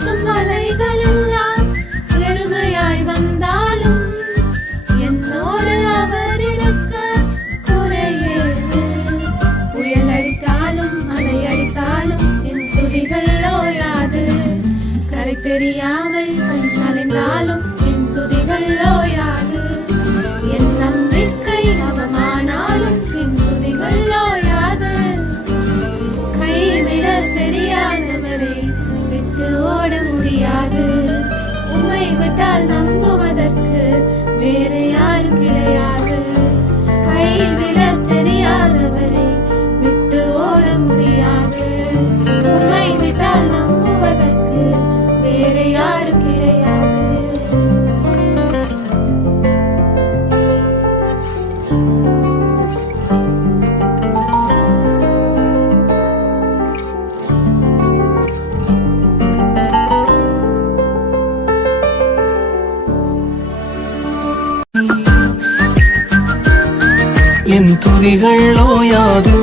வீசும் அலைகள் எல்லாம் வெறுமையாய் வந்தாலும் என்னோடு அவர் இருக்க குறையேது புயல் அடித்தாலும் அலை அடித்தாலும் என் துதிகள் ஓயாது கரை தெரியாமல் கண் அலைந்தாலும் என் துதிகள் ஓயாது